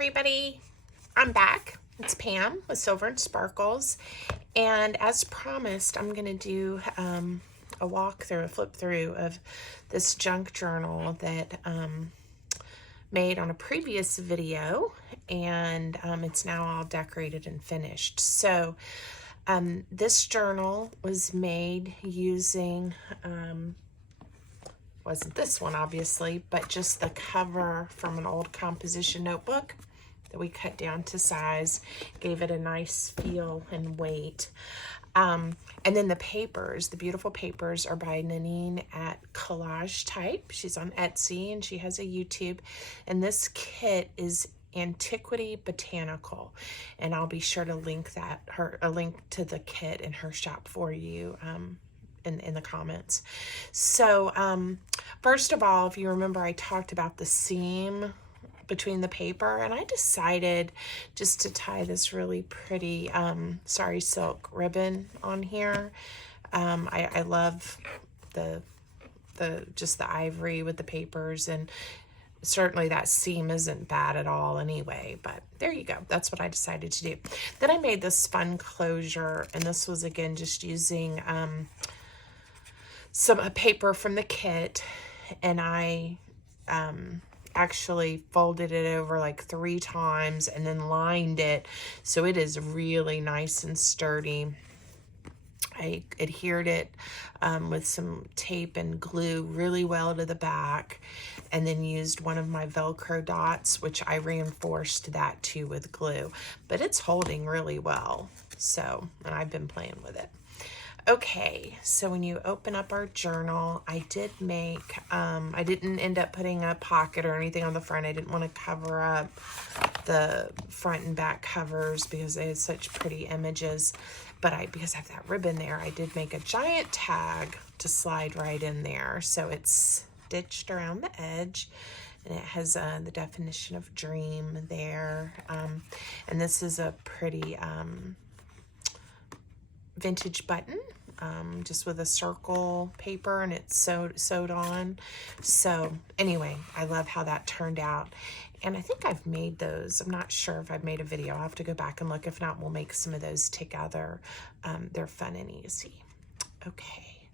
everybody, I'm back. It's Pam with Silver and Sparkles, and as promised, I'm going to do a walkthrough, a flip through of this junk journal that made on a previous video, and it's now all decorated and finished. So this journal was made using wasn't this one obviously, but just the cover from an old composition notebook that we cut down to size, gave it a nice feel and weight. And then the papers, the beautiful papers, are by Nanine at Collage Type. She's on Etsy and she has a YouTube. And this kit is Antiquity Botanical, and I'll be sure to link that, a link to the kit in her shop for you in the comments. So first of all, if you remember, I talked about the seam between the paper, and I decided just to tie this really pretty sari silk ribbon on here. I love the just the ivory with the papers, and certainly that seam isn't bad at all anyway, but there you go. That's what I decided to do. Then I made this fun closure, and this was again just using some paper from the kit, and I actually folded it over like 3 times and then lined it so it is really nice and sturdy. I adhered it with some tape and glue really well to the back, and then used one of my Velcro dots, which I reinforced that too with glue, but it's holding really well. So, and I've been playing with it. Okay, so when you open up our journal, I did make, I didn't end up putting a pocket or anything on the front. I didn't want to cover up the front and back covers because they had such pretty images. But because I have that ribbon there, I did make a giant tag to slide right in there. So it's stitched around the edge, and it has the definition of dream there. And this is a pretty vintage button, just with a circle paper, and it's sewed on. So anyway, I love how that turned out, and I think I've made those. I'm not sure if I've made a video. I'll have to go back and look. If not, we'll make some of those together. They're fun and easy. Okay,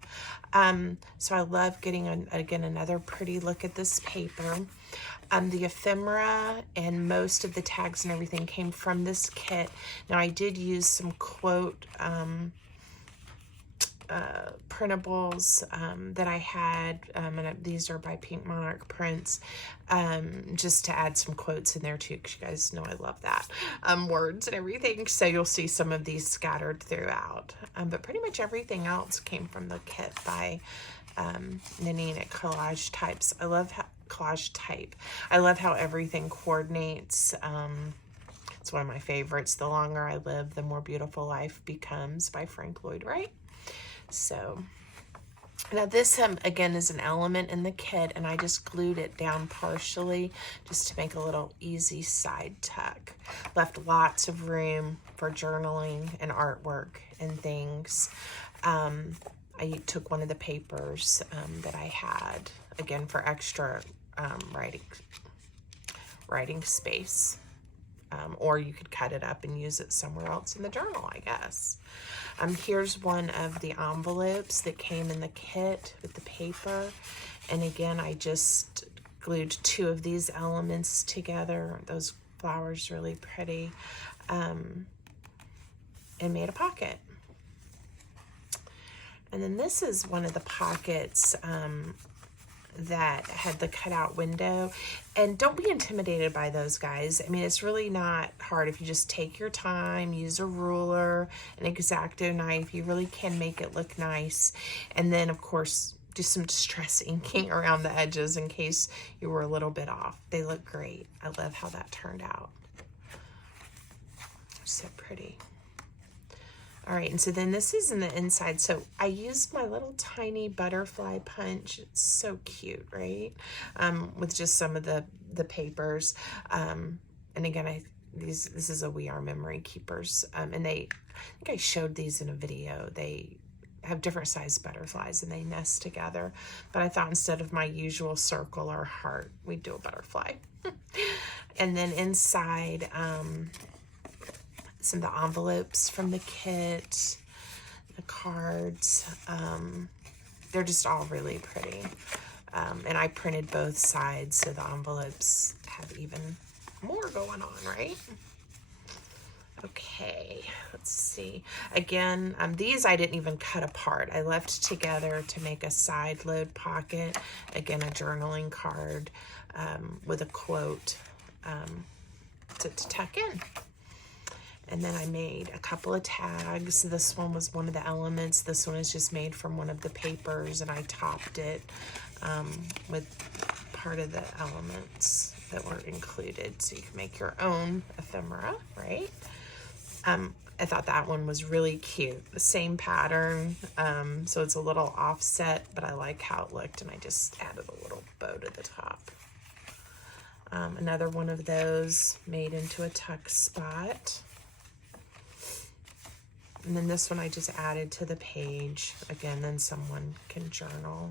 so I love getting again another pretty look at this paper. The ephemera and most of the tags and everything came from this kit. Now I did use some quote printables that I had, and these are by Pink Monarch Prints, just to add some quotes in there too, because you guys know I love that, words and everything. So you'll see some of these scattered throughout, but pretty much everything else came from the kit by Nanine at Collage Types. I love how Collage Type. I love how everything coordinates. It's one of my favorites. The longer I live, the more beautiful life becomes, by Frank Lloyd Wright. So now this again is an element in the kit, and I just glued it down partially just to make a little easy side tuck. Left lots of room for journaling and artwork and things. I took one of the papers that I had, again, for extra writing space. Or you could cut it up and use it somewhere else in the journal, I guess. Here's one of the envelopes that came in the kit with the paper. And again, I just glued 2 of these elements together. Those flowers really pretty. And made a pocket. And then this is one of the pockets that had the cutout window, and don't be intimidated by those, guys. I mean, it's really not hard. If you just take your time, use a ruler, an X-Acto knife, you really can make it look nice. And then of course do some distress inking around the edges in case you were a little bit off. They look great. I love how that turned out. So pretty. All right, and so then this is in the inside. So I used my little tiny butterfly punch. It's so cute, right? With just some of the papers. And again, this is a We Are Memory Keepers. And I think I showed these in a video. They have different size butterflies and they nest together. But I thought instead of my usual circle or heart, we'd do a butterfly. And then inside, some of the envelopes from the kit, the cards. They're just all really pretty. And I printed both sides, so the envelopes have even more going on, right? Okay, let's see. Again, these I didn't even cut apart. I left together to make a side load pocket. Again, a journaling card with a quote to tuck in. And then I made a couple of tags. This one was one of the elements. This one is just made from one of the papers, and I topped it with part of the elements that were included. So you can make your own ephemera, right? I thought that one was really cute. The same pattern, so it's a little offset, but I like how it looked, and I just added a little bow to the top. Another one of those made into a tuck spot. And then this one I just added to the page. Again, then someone can journal.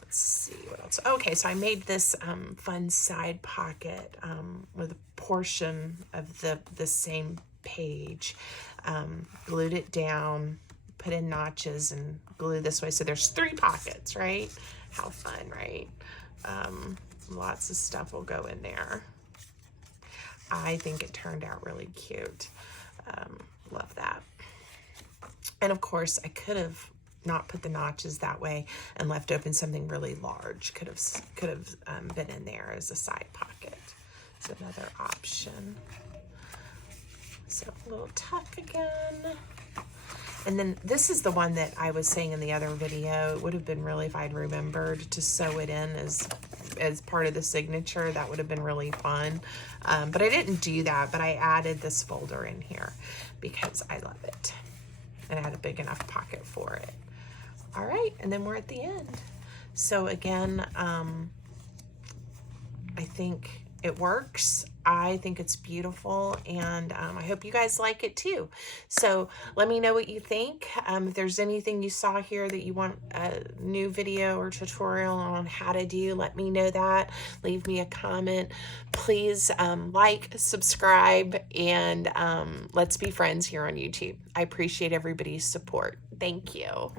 Let's see what else. Okay, so I made this fun side pocket with a portion of the same page. Glued it down, put in notches, and glue this way. So there's 3 pockets, right? How fun, right? Lots of stuff will go in there. I think it turned out really cute. Love that. And of course, I could have not put the notches that way and left open something really large. Could have been in there as a side pocket. It's another option. So a little tuck again. And then this is the one that I was saying in the other video. It would have been really if I'd remembered to sew it in as part of the signature. That would have been really fun. But I didn't do that, but I added this folder in here because I love it. And I had a big enough pocket for it. All right, and then we're at the end. So again, I think it works. I think it's beautiful, and I hope you guys like it too. So let me know what you think. If there's anything you saw here that you want a new video or tutorial on how to do, let me know that. Leave me a comment. Please like, subscribe, and let's be friends here on YouTube. I appreciate everybody's support. Thank you.